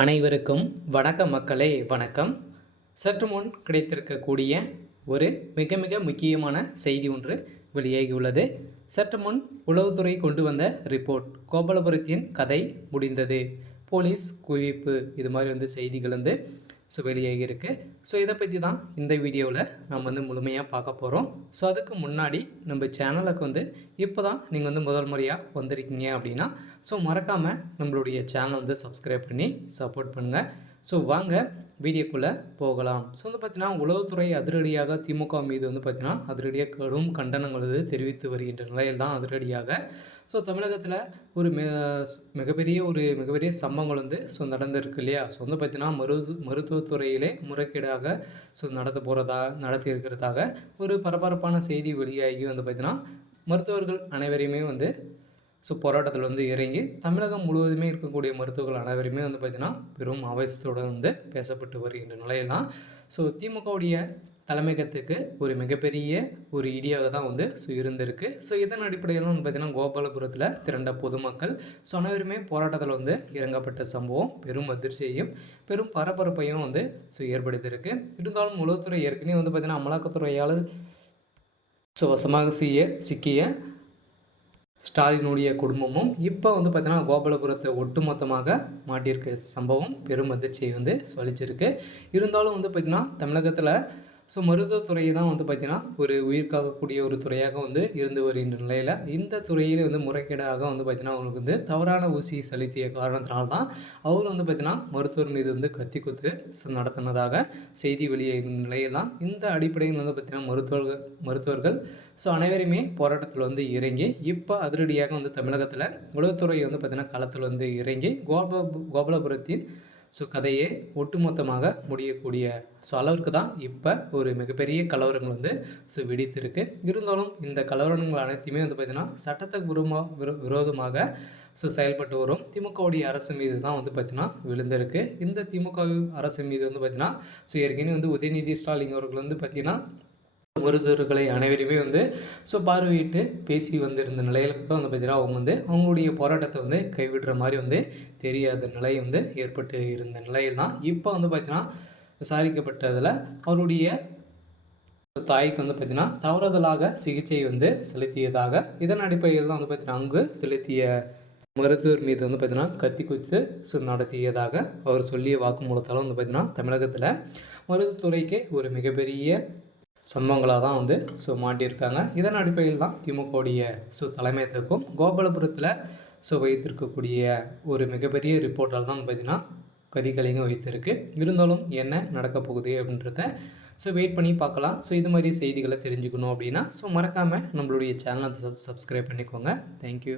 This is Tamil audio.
அனைவருக்கும் வணக்கம் மக்களே, வணக்கம். சற்று முன் கிடைத்திருக்கக்கூடிய ஒரு மிக மிக முக்கியமான செய்தி ஒன்று வெளியாகியுள்ளது. சற்று முன் உளவுத்துறை கொண்டு வந்த ரிப்போர்ட், கோபாலபுரத்தின் கதை முடிந்தது, போலீஸ் குவிப்பு, இது மாதிரி செய்திகள் வெளியாகியிருக்கு. இதை பற்றி தான் இந்த வீடியோவில் நம்ம முழுமையாக பார்க்க போகிறோம். அதுக்கு முன்னாடி நம்ம சேனலுக்கு இப்போ தான் நீங்கள் முதல் முறையாக வந்திருக்கீங்க அப்படின்னா மறக்காமல் நம்மளுடைய சேனலை சப்ஸ்கிரைப் பண்ணி சப்போர்ட் பண்ணுங்கள். வாங்க வீடியோக்குள்ளே போகலாம். பார்த்தீங்கன்னா உளவுத்துறை அதிரடியாக திமுக மீது பார்த்தீங்கன்னா அதிரடியாக கடும் கண்டனங்கள் தெரிவித்து வருகின்ற நிலையில் தான் அதிரடியாக தமிழகத்தில் ஒரு மிகப்பெரிய சம்பவங்கள் நடந்திருக்கு இல்லையா. பார்த்தீங்கன்னா மருத்துவத்துறையிலே முறைகேடாக நடத்தி இருக்கிறதாக ஒரு பரபரப்பான செய்தி வெளியாகி பார்த்தீங்கன்னா மருத்துவர்கள் அனைவரையுமே போராட்டத்தில் இறங்கி தமிழகம் முழுவதுமே இருக்கக்கூடிய மருத்துவர்கள் அனைவருமே பார்த்திங்கன்னா பெரும் ஆவேசத்தோடு பேசப்பட்டு வருகின்ற நிலையில் தான் திமுகவுடைய தலைமையகத்துக்கு ஒரு மிகப்பெரிய ஒரு இடியாக தான் இருந்திருக்கு. இதன் அடிப்படையில் பார்த்திங்கன்னா கோபாலபுரத்தில் திரண்ட பொதுமக்கள் அனைவருமே போராட்டத்தில் இறங்கப்பட்ட சம்பவம் பெரும் அதிர்ச்சியையும் பெரும் பரபரப்பையும் ஏற்படுத்தியிருக்கு. இருந்தாலும் உளவுத்துறை ஏற்கனவே பார்த்திங்கன்னா அமலாக்கத்துறையால் வசமாக சிக்கிய ஸ்டாலினுடைய குடும்பமும் இப்போ பார்த்திங்கன்னா கோபாலபுரத்தை ஒட்டுமொத்தமாக மாட்டியிருக்க சம்பவம் பெரும் அதிர்ச்சியை சொல்லிச்சிருக்கு. இருந்தாலும் பார்த்திங்கன்னா தமிழகத்தில் மருத்துவத்துறையை தான் பார்த்திங்கன்னா ஒரு உயிர் காக்கக்கூடிய ஒரு துறையாக இருந்து வருகின்ற நிலையில் இந்த துறையில் முறைகேடாக பார்த்திங்கன்னா அவங்களுக்கு தவறான ஊசி செலுத்திய காரணத்தினால்தான் அவர் பார்த்திங்கன்னா மருத்துவர் மீது கத்தி குத்து நடத்தினதாக செய்தி வெளியாகிற நிலையில் தான் இந்த அடிப்படையில் பார்த்திங்கன்னா மருத்துவர்கள் அனைவருமே போராட்டத்தில் இறங்கி இப்போ அதிரடியாக தமிழகத்தில் உளவுத்துறை பார்த்திங்கன்னா களத்தில் இறங்கி கோபாலபுரத்தின் கதையே ஒட்டுமொத்தமாக முடியக்கூடிய அளவுக்கு தான் இப்போ ஒரு மிகப்பெரிய கலவரங்கள் வெடித்திருக்கு. இருந்தாலும் இந்த கலவரங்கள் அனைத்தையுமே பார்த்திங்கன்னா சட்டத்துக்கு விரோதமாக செயல்பட்டு வரும் திமுகவுடைய அரசு மீது தான் பார்த்திங்கன்னா விழுந்திருக்கு. இந்த திமுக அரசு மீது பார்த்திங்கன்னா ஏற்கனவே உதயநிதி ஸ்டாலின் அவர்கள் பார்த்திங்கன்னா மருத்துவர்களை அனைவருமே பார்வையிட்டு பேசி வந்திருந்த நிலையில் பார்த்திங்கன்னா அவங்க அவங்களுடைய போராட்டத்தை கைவிடுற மாதிரி தெரியாத நிலை ஏற்பட்டு இருந்த நிலையில் தான் இப்போ பார்த்திங்கன்னா விசாரிக்கப்பட்டதில் அவருடைய தாய்க்கு பார்த்திங்கன்னா தவறுதலாக சிகிச்சை செலுத்தியதாக, இதன் அடிப்படையில் தான் பார்த்திங்கன்னா அங்கு செலுத்திய மருத்துவர் மீது பார்த்திங்கன்னா கத்தி குத்து நடத்தியதாக அவர் சொல்லிய வாக்குமூலத்தால் பார்த்திங்கன்னா தமிழகத்தில் மருத்துவத்துறைக்கு ஒரு மிகப்பெரிய சம்பவங்களாக தான் மாட்டியிருக்காங்க. இதன் அடிப்படையில் தான் திமுகவுடைய தலைமையகத்துக்கும் கோபாலபுரத்தில் வைத்திருக்கக்கூடிய ஒரு மிகப்பெரிய ரிப்போர்ட்டால் தான் பார்த்திங்கன்னா கதிகலைங்க வைத்திருக்கு. இருந்தாலும் என்ன நடக்க போகுது அப்படின்றத வெயிட் பண்ணி பார்க்கலாம். இது மாதிரி செய்திகளை தெரிஞ்சுக்கணும் அப்படின்னா மறக்காமல் நம்மளுடைய சேனலை சப்ஸ்கிரைப் பண்ணிக்கோங்க. தேங்க்யூ.